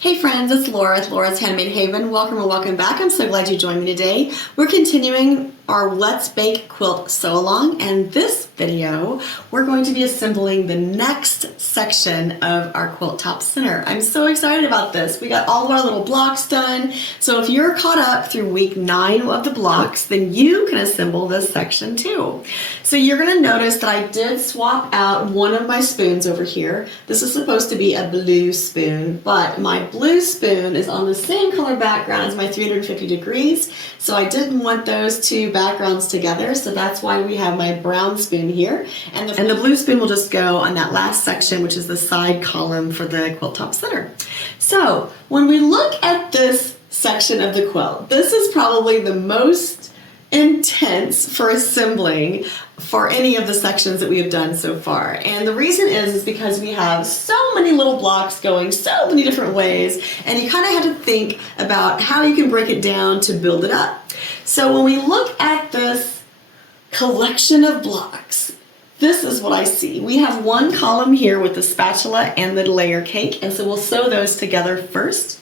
Hey friends, it's Laura with Laura's Handmade Haven. Welcome and welcome back. I'm so glad you joined me today. We're continuing our Let's Bake Quilt Sew Along, and this video we're going to be assembling the next section of our quilt top center. I'm so excited about this. We got all of our little blocks done, so if you're caught up through week 9 of the blocks, then you can assemble this section too. So you're going to notice that I did swap out one of my spoons over here. This is supposed to be a blue spoon, but my blue spoon is on the same color background as my 350 degrees, so I didn't want those two backgrounds together, so that's why we have my brown spoon here, and the blue spoon will just go on that last section, which is the side column for the quilt top center. So when we look at this section of the quilt, this is probably the most intense for assembling for any of the sections that we have done so far. And the reason is because we have so many little blocks going so many different ways, and you kind of have to think about how you can break it down to build it up. So when we look at this collection of blocks, this is what I see. We have one column here with the spatula and the layer cake, and so we'll sew those together first.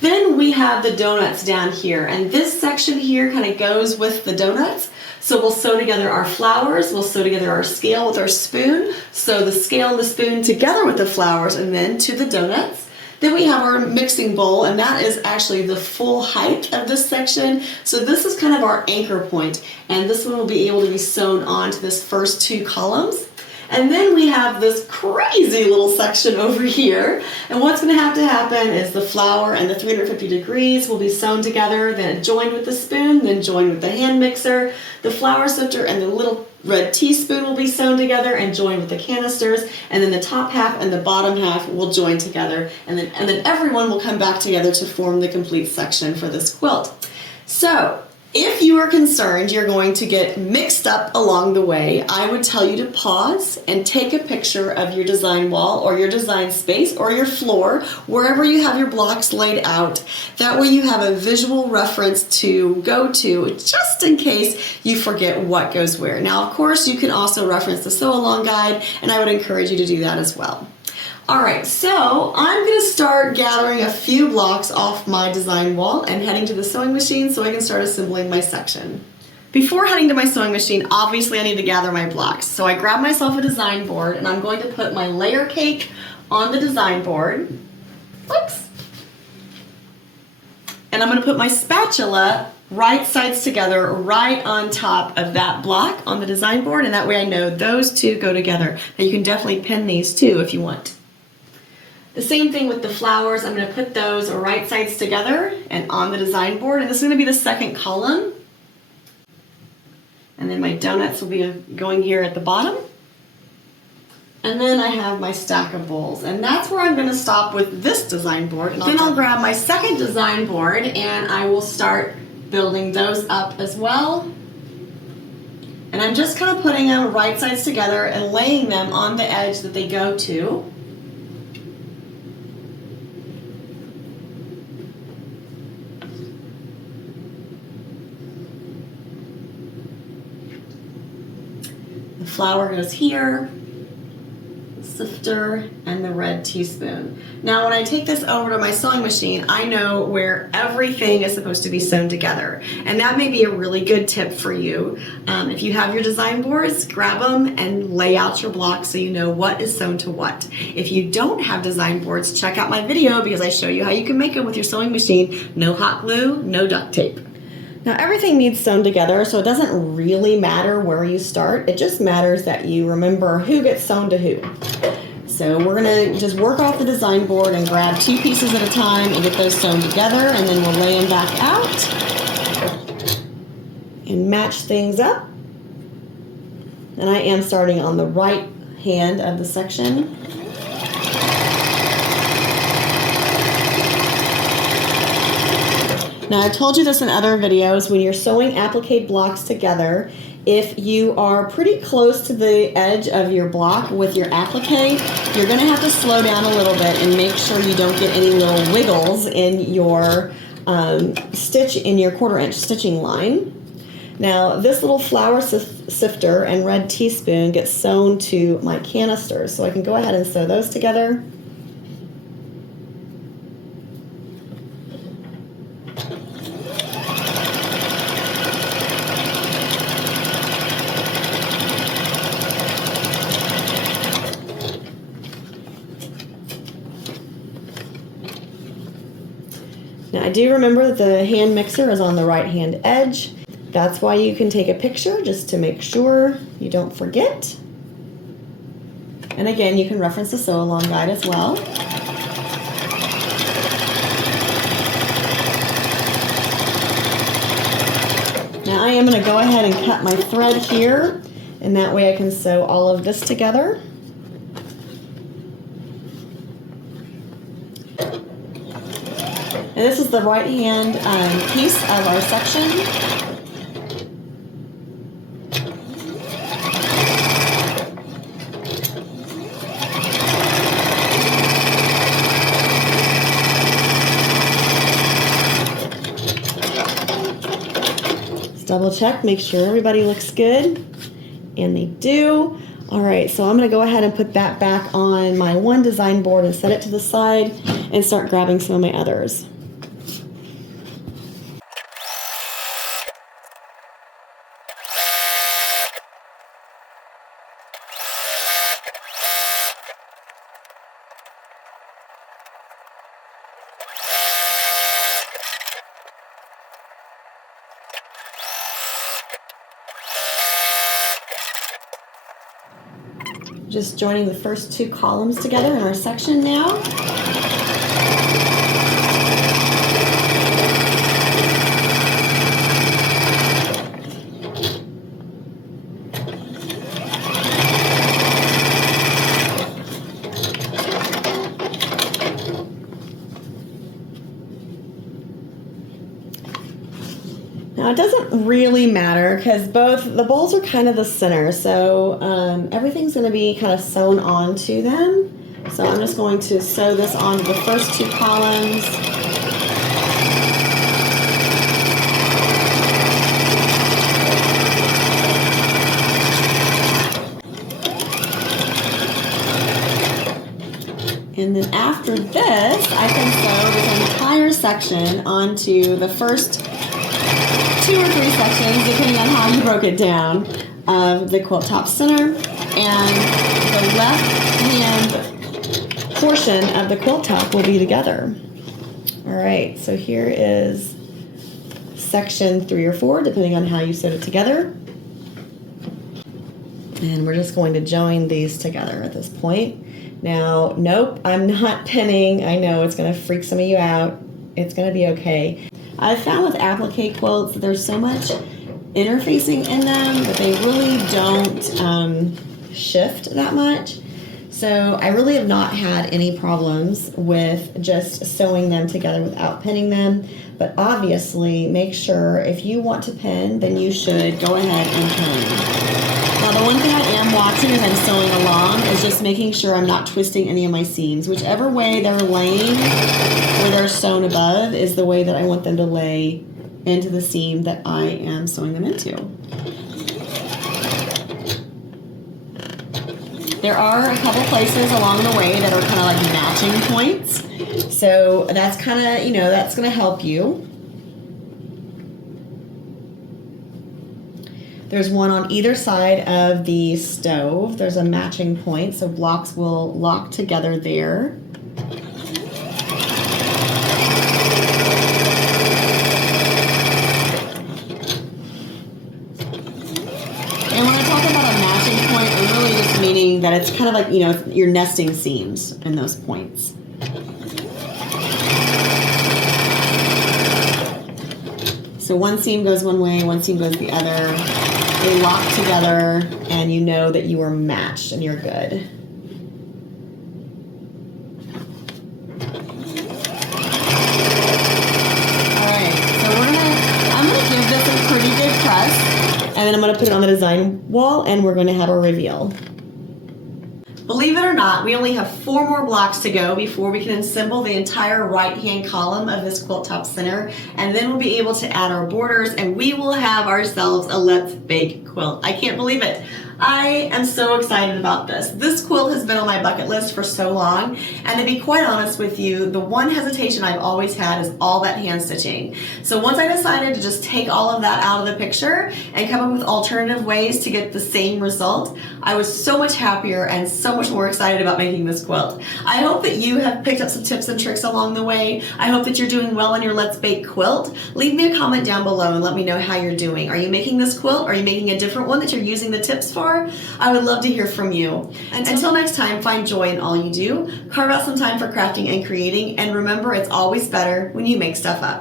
Then we have the donuts down here, and this section here kind of goes with the donuts. So we'll sew together our flowers, we'll sew together our scale with our spoon, sew the scale and the spoon together with the flowers, and then to the donuts. Then we have our mixing bowl, and that is actually the full height of this section. So this is kind of our anchor point, and this one will be able to be sewn onto this first two columns. And then we have this crazy little section over here. And what's going to happen is the flour and the 350 degrees will be sewn together, then joined with the spoon, then joined with the hand mixer. The flour sifter and the little red teaspoon will be sewn together and joined with the canisters. And then the top half and the bottom half will join together. And then everyone will come back together to form the complete section for this quilt. So if you are concerned you're going to get mixed up along the way, I would tell you to pause and take a picture of your design wall or your design space or your floor, wherever you have your blocks laid out. That way you have a visual reference to go to just in case you forget what goes where. Now, of course, you can also reference the sew along guide, and I would encourage you to do that as well. Alright, so I'm going to start gathering a few blocks off my design wall and heading to the sewing machine so I can start assembling my section. Before heading to my sewing machine, obviously I need to gather my blocks. So I grab myself a design board, and I'm going to put my layer cake on the design board. Whoops! And I'm going to put my spatula right sides together right on top of that block on the design board, and that way I know those two go together. Now you can definitely pin these too if you want. The same thing with the flowers. I'm going to put those right sides together and on the design board, and this is going to be the second column. And then my donuts will be going here at the bottom. And then I have my stack of bowls, and that's where I'm going to stop with this design board. And then I'll grab my second design board and I will start building those up as well. And I'm just kind of putting them right sides together and laying them on the edge that they go to. The flour goes here, the sifter, and the red teaspoon. Now when I take this over to my sewing machine, I know where everything is supposed to be sewn together. And that may be a really good tip for you. If you have your design boards, grab them and lay out your blocks so you know what is sewn to what. If you don't have design boards, check out my video because I show you how you can make them with your sewing machine. No hot glue, no duct tape. Now everything needs sewn together, so it doesn't really matter where you start. It just matters that you remember who gets sewn to who. So we're going to just work off the design board and grab 2 pieces at a time and get those sewn together, and then we'll lay them back out and match things up. And I am starting on the right hand of the section. Now, I've told you this in other videos, when you're sewing applique blocks together, if you are pretty close to the edge of your block with your applique, you're going to have to slow down a little bit and make sure you don't get any little wiggles in your stitch in your 1/4 inch stitching line. Now, this little flour sifter and red teaspoon gets sewn to my canisters, so I can go ahead and sew those together. Now I do remember that the hand mixer is on the right hand edge. That's why you can take a picture just to make sure you don't forget. And again, you can reference the sew along guide as well. Now I am going to go ahead and cut my thread here, and that way I can sew all of this together. And this is the right hand piece of our section. Double check, make sure everybody looks good, and they do. All right, so I'm going to go ahead and put that back on my one design board and set it to the side and start grabbing some of my others. Just joining the first two columns together in our section now. Now it doesn't really matter because both the bowls are kind of the center, so everything's going to be kind of sewn onto them. So I'm just going to sew this onto the first two columns. And then after this, I can sew this entire section onto the first 2 or 3 sections, depending on how you broke it down, of the quilt top center, and the left hand portion of the quilt top will be together. All right, so here is section 3 or 4, depending on how you sewed it together. And we're just going to join these together at this point. Now, nope, I'm not pinning. I know it's going to freak some of you out. It's going to be okay. I've found with applique quilts that there's so much interfacing in them that they really don't shift that much. So I really have not had any problems with just sewing them together without pinning them. But obviously, make sure if you want to pin, then you should go ahead and pin. Now the one thing I am watching as I'm sewing along is just making sure I'm not twisting any of my seams. Whichever way they're laying or they're sewn above is the way that I want them to lay into the seam that I am sewing them into. There are a couple places along the way that are kind of like matching points. So that's kind of, you know, that's going to help you. There's one on either side of the stove. There's a matching point, so blocks will lock together there. And when I talk about a matching point, I'm really just meaning that it's kind of like, you know, you're nesting seams in those points. So one seam goes one way, one seam goes the other. They lock together, and you know that you are matched and you're good. All right, so I'm gonna give this a pretty good press, and then I'm gonna put it on the design wall, and we're gonna have a reveal. Believe it or not, we only have 4 more blocks to go before we can assemble the entire right-hand column of this quilt top center, and then we'll be able to add our borders, and we will have ourselves a Let's Bake quilt. I can't believe it. I am so excited about this. This quilt has been on my bucket list for so long, and to be quite honest with you, the one hesitation I've always had is all that hand stitching. So once I decided to just take all of that out of the picture and come up with alternative ways to get the same result, I was so much happier and so much more excited about making this quilt. I hope that you have picked up some tips and tricks along the way. I hope that you're doing well on your Let's Bake quilt. Leave me a comment down below and let me know how you're doing. Are you making this quilt? Are you making a different one that you're using the tips for? I would love to hear from you. Until next time, find joy in all you do, carve out some time for crafting and creating, and remember, it's always better when you make stuff up.